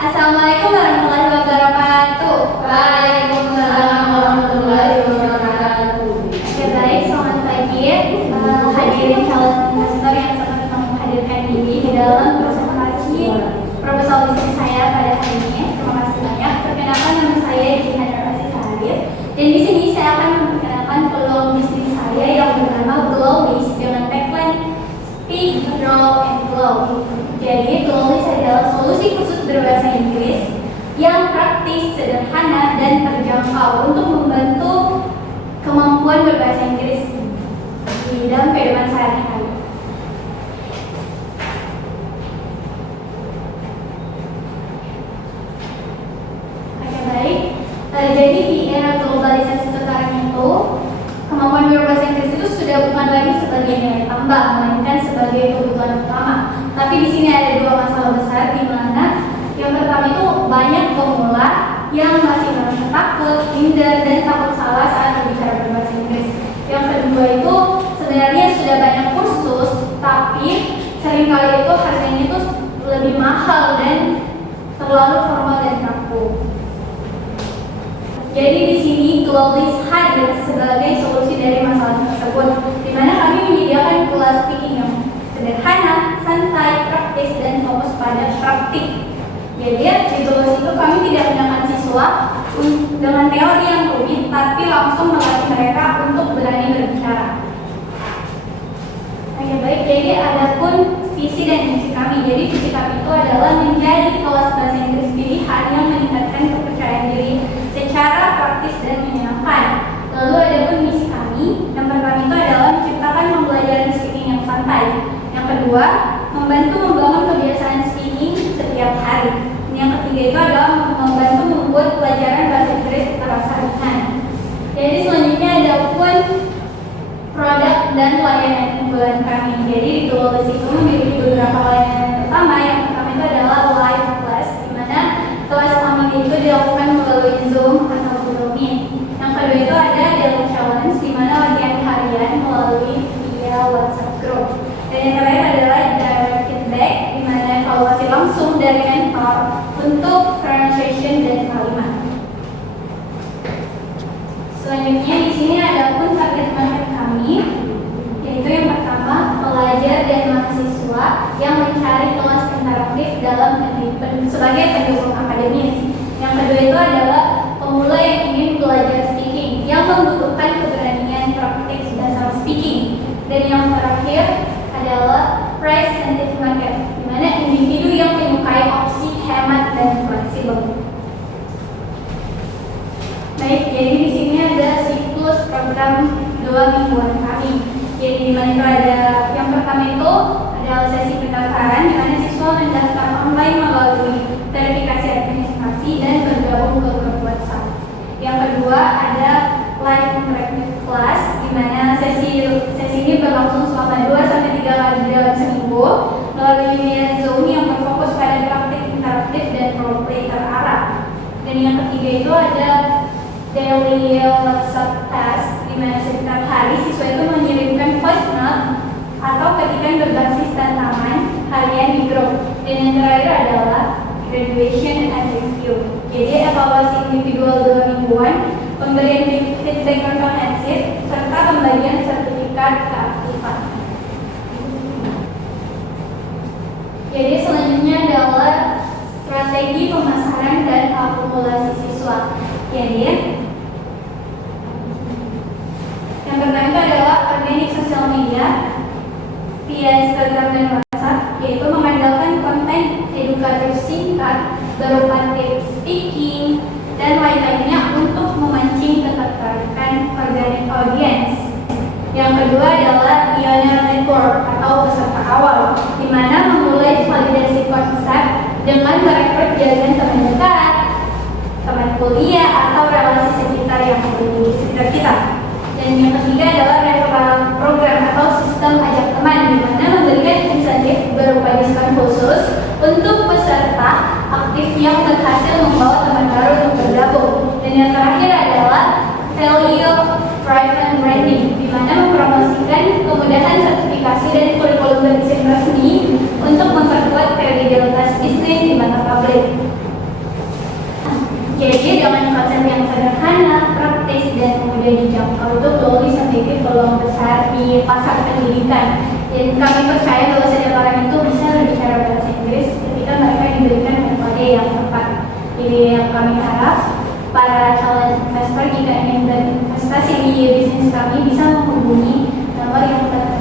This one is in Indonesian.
Assalamualaikum warahmatullahi wabarakatuh. Waalaikumsalam warahmatullahi wabarakatuh. Oke, baik, selamat pagi. Hadirin calon investor yang sangat menghadirkan diri di dalam presentasi proposal bisnis saya pada hari ini. Terima kasih banyak. Perkenalkan, nama saya Jihan Rasih Sahadir. Dan di sini saya akan memperkenalkan peluang bisnis saya yang bernama Glowlist dengan tagline Speak, Grow, and Glow. Jadi, Glowlist adalah solusi khusus berbahasa Inggris yang praktis, sederhana, dan terjangkau untuk membantu kemampuan berbahasa Inggris di dalam kehidupan sehari-hari. Oke, baik. Jadi di era globalisasi sekarang itu, kemampuan berbahasa Inggris itu sudah bukan lagi sebagai nilai tambah, melainkan sebagai kebutuhan utama. Tapi di sini ada dua masalah besar, di mana yang pertama itu banyak pemula yang masih merasa takut, minder, dan takut salah saat berbicara berbahasa Inggris. Yang kedua itu sebenarnya sudah banyak kursus, tapi seringkali itu harganya itu lebih mahal dan terlalu formal dan kaku. Jadi di sini Glowlist hadir sebagai solusi dari masalah tersebut, di mana kami menyediakan kelas speaking yang sederhana, santai, praktis, dan fokus pada praktik. Jadi di Glowlist itu kami tidak menekan siswa dengan teori yang rumit, tapi langsung melatih mereka untuk berani berbicara. Oke, baik. Jadi adapun visi dan misi kami. Jadi visi kami itu adalah menjadi kelas bahasa Inggris pilihan yang meningkatkan kepercayaan diri secara praktis dan menyenangkan. Lalu adapun misi kami, yang pertama itu adalah menciptakan pembelajaran speaking yang santai. Yang kedua, membantu membangun kebiasaan speaking setiap hari. Yang ketiga itu adalah membantu membuat pelajaran bahasa Inggris terasa ringan. Jadi selanjutnya ada pun produk dan layanan unggulan kami. Jadi di Glowlist itu memiliki beberapa layanan utama. Yang pertama itu adalah live class, di mana kelas kami itu dilakukan melalui Zoom atau Google Meet. Yang kedua itu ada daily challenge, di mana latihan harian melalui via WhatsApp group. Dan yang terakhir adalah direct feedback, di mana evaluasi langsung dari mentor untuk pronunciation dan kalimat. Selanjutnya di sini ada pun target market kami, yaitu yang pertama pelajar dan mahasiswa yang mencari kelas interaktif dalam sebagai pendukung akademis. Yang kedua itu adalah pemula yang ingin belajar speaking yang membutuhkan keberanian praktik dasar speaking. Dan yang terakhir adalah price sensitive market, di mana individu yang menyukai opsi hemat dan fleksibel. Baik, jadi di sini ada siklus program 2 mingguan kami. Jadi di mana itu ada yang pertama itu adalah sesi pendaftaran, di mana siswa mendaftar online melalui verifikasi administrasi dan bergabung ke grup WhatsApp. Yang kedua ada live interactive class, di mana sesi ini berlangsung selama 2-3 kali dalam seminggu melalui media Zoom yang berfokus pada praktik interaktif dan role play terarah. Dan yang ketiga itu ada daily WhatsApp task, di mana setiap hari siswa itu mengirimkan voice note atau ketikan berbasis tantangan harian di grup. Dan yang terakhir adalah graduation and review. Jadi evaluasi individual 2 mingguan, pemberian feedback komprehensif, serta pembagian sertifikat keaktifan. Jadi selanjutnya adalah strategi pemasaran dan akumulasi siswa. Jadi yang pertama itu adalah organik sosial media via Instagram dan WhatsApp, yaitu mengandalkan konten edukatif singkat berupa tips speaking dan lain-lainnya untuk memancing ketertarikan organic audience. Yang kedua adalah pioneer network atau peserta awal, di mana memulai validasi konsep dengan merekrut jaringan teman dekat, teman kuliah, atau relasi sekitar yang ada di sekitar kita. Dan yang ketiga adalah referral program atau sistem ajak teman, di mana memberikan insentif berupa diskon khusus untuk peserta aktif yang berhasil membawa teman baru untuk bergabung. Dan yang terakhir adalah value driven branding, di mana mempromosikan kemudahan sertifikasi dan kurikulum berizin resmi untuk memperkuat kredibilitas bisnis di mata publik. berkarir di pasar pendidikan. Dan kami percaya bahwa setiap orang itu bisa berbicara bahasa Inggris ketika mereka diberikan metode yang tepat. Jadi kami harap para calon investor jika ingin berinvestasi di bisnis kami bisa menghubungi nomor yang tertera